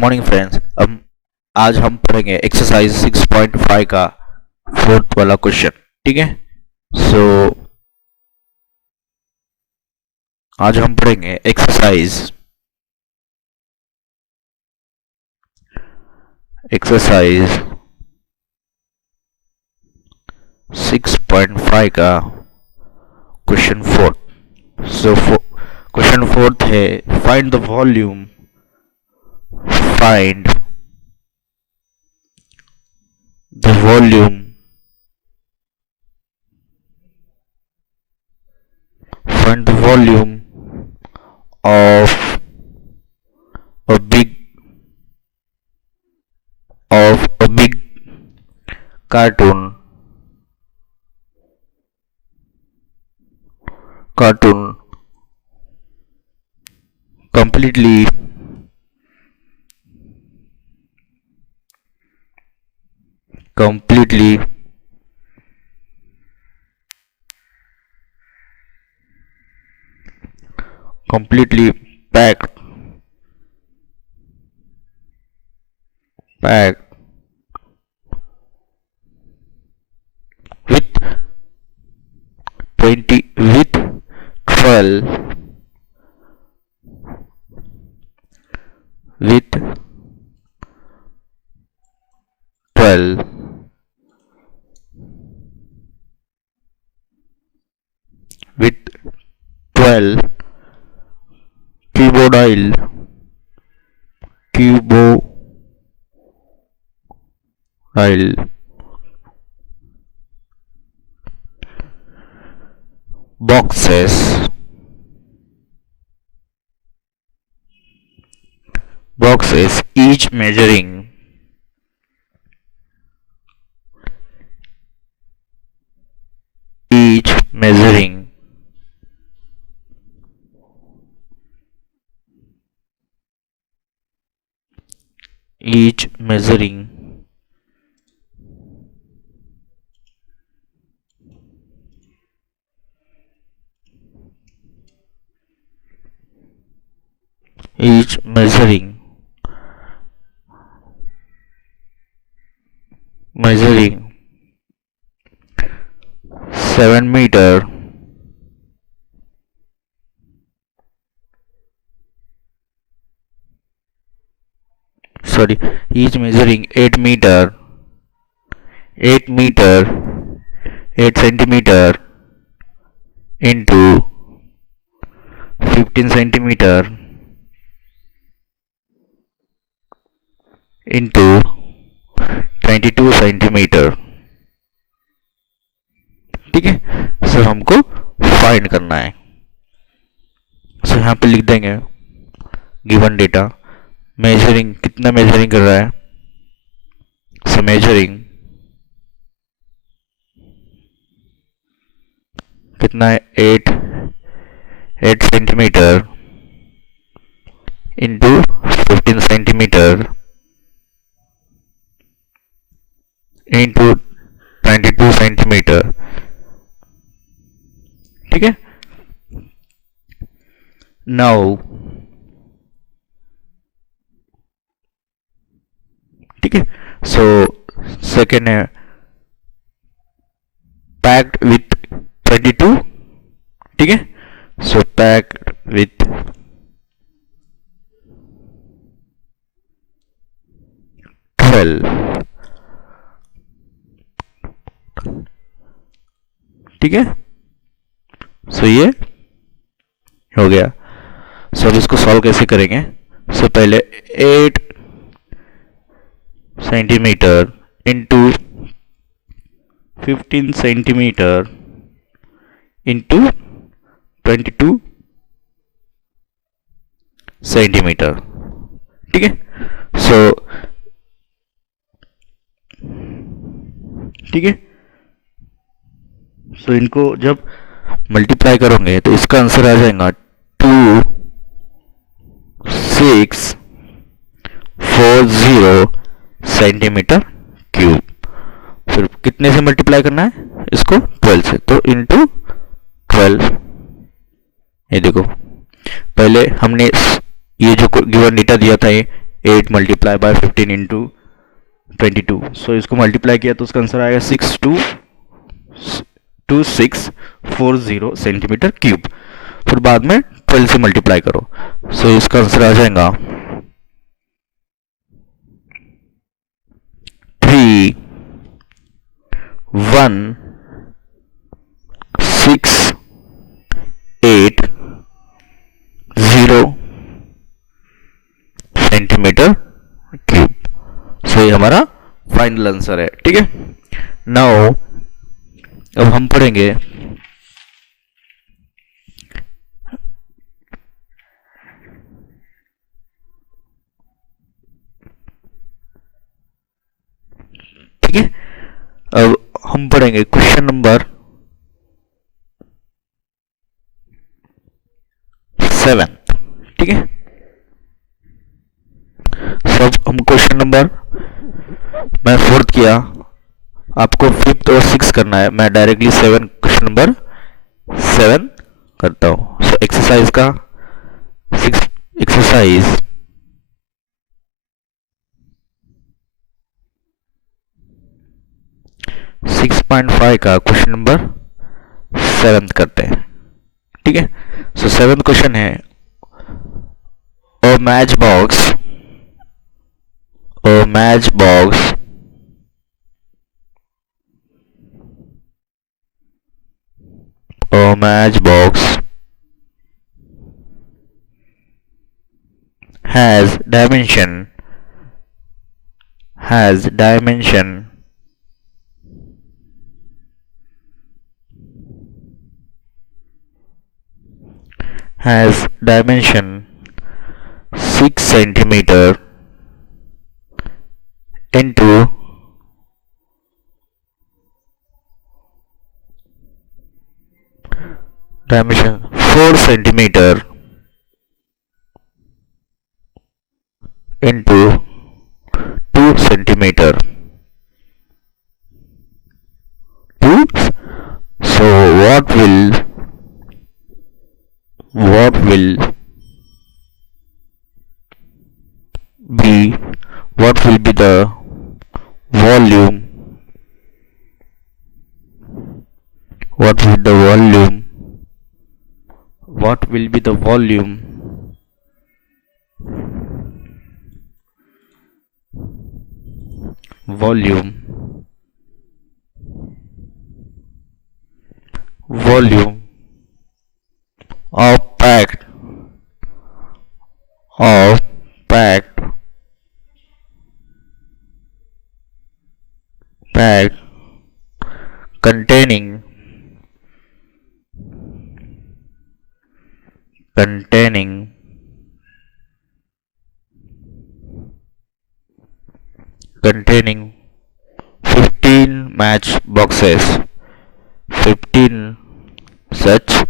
Morning friends. अब आज हम पढ़ेंगे एक्सरसाइज 6.5 का फोर्थ वाला क्वेश्चन। ठीक है, सो आज हम पढ़ेंगे एक्सरसाइज 6.5 का question fourth. So question fourth है, find the volume find the volume find the volume of a big cartoon completely packed with 12 cuboidal boxes each measuring 7 meter each measuring 8 meter 8 centimeter into 15 centimeter into 22 सेंटीमीटर। ठीक है, सो हमको फाइंड करना है। सो यहाँ पे लिख देंगे गिवन डेटा, मेजरिंग कितना मेजरिंग कर रहा है। सो मेजरिंग कितना है, 8 सेंटीमीटर इंटू 15 सेंटीमीटर इंटू 22 सेंटीमीटर। ठीक है, नाउ ठीक है, सो सेकेंड है पैक्ड विथ 22। ठीक है, सो पैक्ड विथ 12। ठीक है, सो ये हो गया। सो अब इसको सॉल्व कैसे करेंगे। सो पहले 8 सेंटीमीटर इंटू 15 सेंटीमीटर इंटू 22 सेंटीमीटर। ठीक है, सो ठीक है, सो इनको जब मल्टीप्लाई करोगे तो इसका आंसर आ जाएगा 2640 सेंटीमीटर क्यूब। फिर कितने से मल्टीप्लाई करना है इसको, 12 से, तो इंटू 12। ये देखो, पहले हमने ये जो गिवन डेटा दिया था ये 8 मल्टीप्लाई बाय 15 इंटू 22। सो इसको मल्टीप्लाई किया तो उसका आंसर आएगा 62640 सेंटीमीटर क्यूब। फिर बाद में 12 से मल्टीप्लाई करो। सो इसका आंसर आ जाएगा 3168 सेंटीमीटर क्यूब। सो ये हमारा फाइनल आंसर है। ठीक है, नाउ अब हम पढ़ेंगे ठीक है, अब हम पढ़ेंगे क्वेश्चन नंबर 7। ठीक है, सब हम क्वेश्चन नंबर मैं 4th किया, आपको 5th और 6th करना है। मैं डायरेक्टली क्वेश्चन नंबर 7 करता हूँ। सो एक्सरसाइज का 6 एक्सरसाइज 6.5 का क्वेश्चन नंबर 7 करते हैं। ठीक है, सो 7th क्वेश्चन है a matchbox has dimension has dimension 6 centimeter into dimension 4 centimeter into 2 centimeter. So what will be the volume what will be the volume of packed containing 15 match boxes, 15 such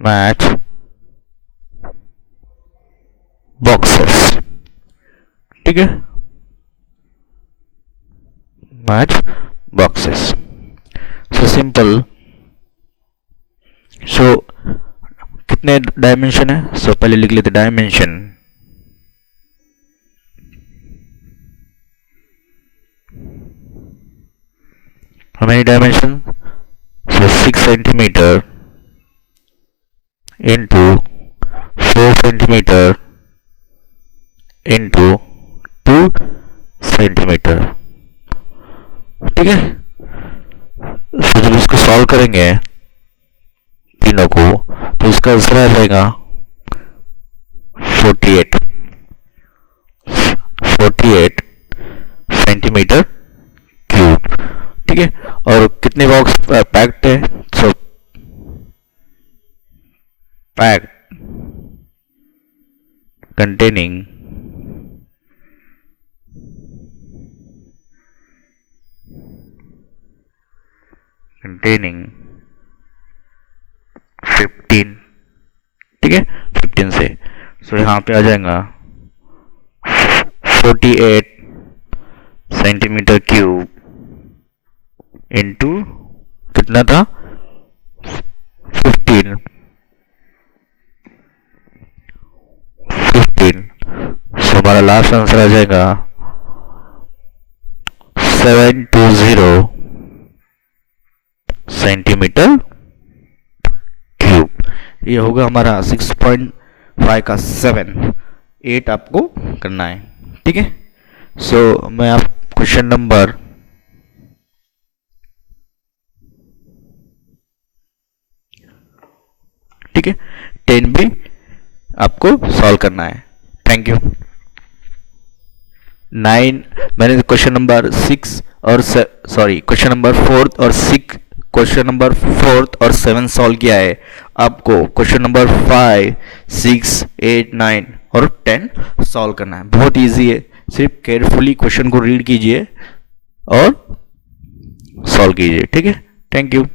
match boxes. ठीक है, match boxes. So simple. So कितने dimension है? So पहले लिख लेते dimension. हमारी dimension 6 centimetre into 4 centimetre into 2 centimetre. ठीक है, तो जब इसको सॉल्व करेंगे तीनों को तो इसका आंसर आ जाएगा 48 सेंटीमीटर क्यूब। ठीक है, और कितने बॉक्स पैक्ड है? सो पैक्ड containing 15। ठीक है, 15 से। सो यहाँ पे आ जाएगा 48 सेंटीमीटर क्यूब इंटू कितना था 15। लास्ट आंसर आ जाएगा 720 सेंटीमीटर क्यूब। ये होगा हमारा 6.5 का 7, 8 आपको करना है। ठीक है, सो मैं आप क्वेश्चन नंबर ठीक है 10 भी आपको सॉल्व करना है। Thank you. 9 मैंने क्वेश्चन नंबर 6 और क्वेश्चन नंबर 4 और 6, क्वेश्चन नंबर 4 और 7 सॉल्व किया है। आपको क्वेश्चन नंबर 5, 6, 8, 9 और 10 सॉल्व करना है। बहुत इजी है, सिर्फ केयरफुली क्वेश्चन को रीड कीजिए और सॉल्व कीजिए। ठीक है, थैंक यू।